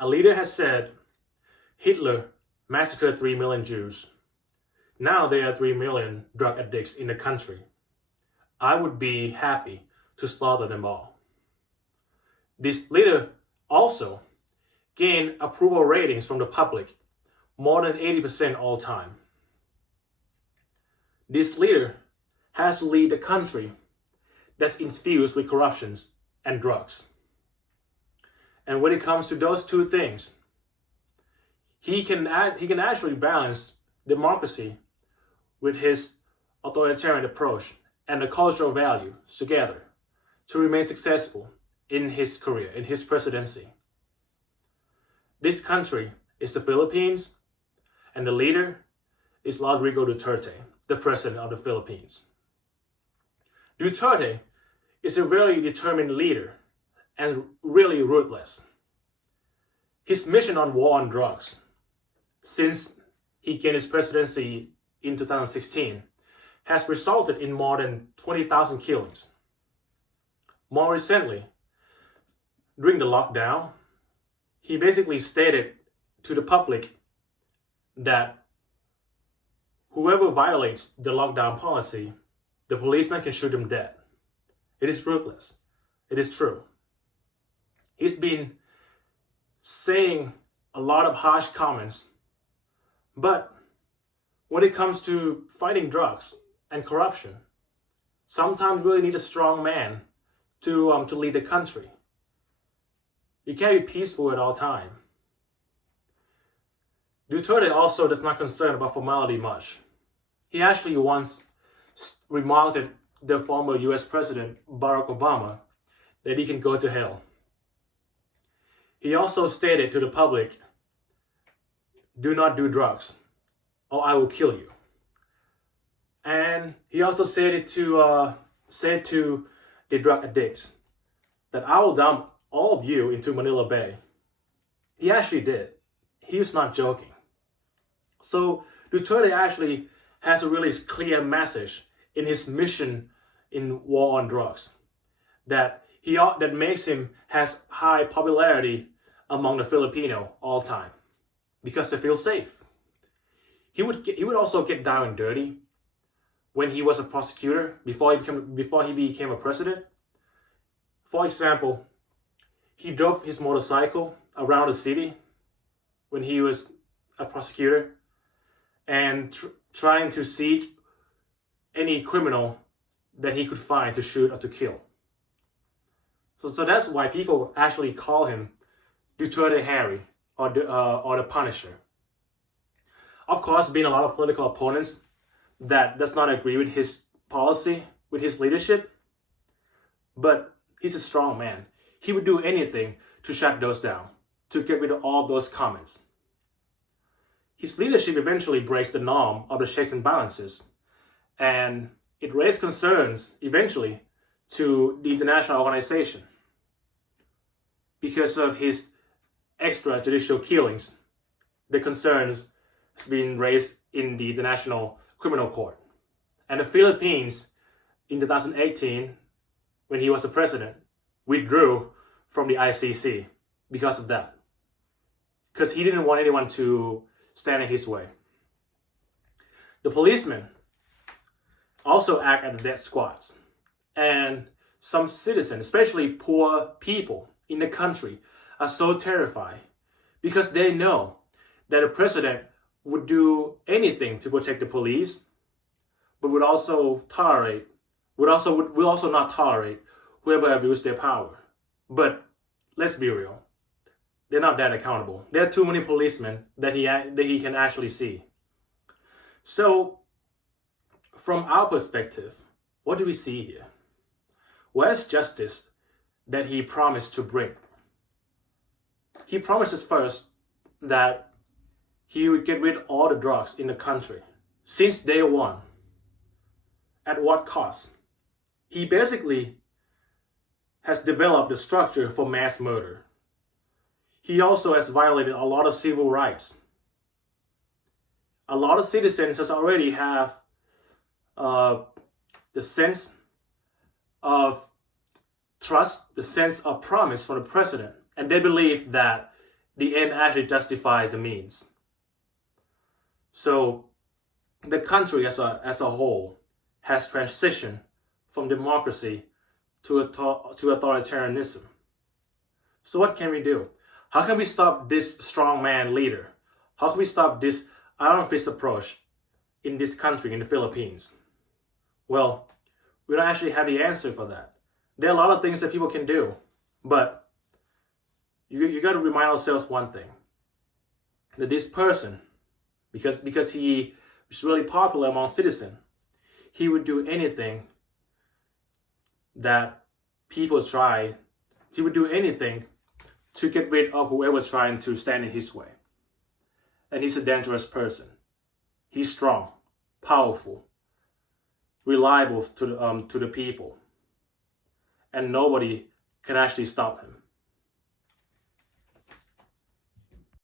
A leader has said Hitler massacred 3 million Jews. Now there are 3 million drug addicts in the country. I would be happy to slaughter them all. This leader also gained approval ratings from the public, more than 80% all time. This leader has to lead a country that's infused with corruption and drugs. And when it comes to those two things, he can actually balance democracy with his authoritarian approach and the cultural value together to remain successful in his career, in his presidency. This country is the Philippines, and the leader is Rodrigo Duterte, the president of the Philippines. Duterte is a very determined leader and really ruthless. His mission on war on drugs, since he gained his presidency in 2016, has resulted in more than 20,000 killings. More recently, during the lockdown, he basically stated to the public that whoever violates the lockdown policy, the policeman can shoot him dead. It is ruthless. It is true. He's been saying a lot of harsh comments, but when it comes to fighting drugs and corruption, sometimes we really need a strong man to lead the country. You can't be peaceful at all time. Duterte also does not concern about formality much. He actually once remarked at the former US President Barack Obama that he can go to hell. He also stated to the public, do not do drugs or I will kill you. And he also said to the drug addicts that I will dump all of you into Manila Bay. He actually did. He was not joking. So Duterte actually has a really clear message in his mission in war on drugs that makes him has high popularity among the Filipino all time because they feel safe. He would also get down and dirty when he was a prosecutor before he became a president. For example, he drove his motorcycle around the city when he was a prosecutor and trying to seek any criminal that he could find to shoot or to kill. So that's why people actually call him Duterte Harry or the Punisher. Of course, being a lot of political opponents that does not agree with his policy, with his leadership, but he's a strong man. He would do anything to shut those down, to get rid of all those comments. His leadership eventually breaks the norm of the checks and balances, and it raised concerns eventually to the international organization. Because of his extrajudicial killings, the concerns has been raised in the International Criminal Court. And the Philippines, in 2018, when he was the president, withdrew from the ICC because of that. Because he didn't want anyone to stand in his way. The policemen also act as death squads. And some citizens, especially poor people in the country, are so terrified because they know that the president would do anything to protect the police, but will also not tolerate whoever abused their power. But let's be real, they're not that accountable. There are too many policemen that he can actually see. So, from our perspective, what do we see here? Where's justice that he promised to bring? He promises first that he would get rid of all the drugs in the country since day one. At what cost? He basically has developed a structure for mass murder. He also has violated a lot of civil rights. A lot of citizens has already have the sense of trust, the sense of promise from the president, and they believe that the end actually justifies the means. So the country as a whole has transitioned from democracy to authoritarianism. So what can we do? How can we stop this strongman leader? How can we stop this iron fist approach in this country, in the Philippines? Well, we don't actually have the answer for that. There are a lot of things that people can do, but you got to remind ourselves one thing, that this person, because he is really popular among citizens, he would do anything that people try. He would do anything to get rid of whoever's trying to stand in his way. And he's a dangerous person. He's strong, powerful, reliable to the people, and nobody can actually stop him.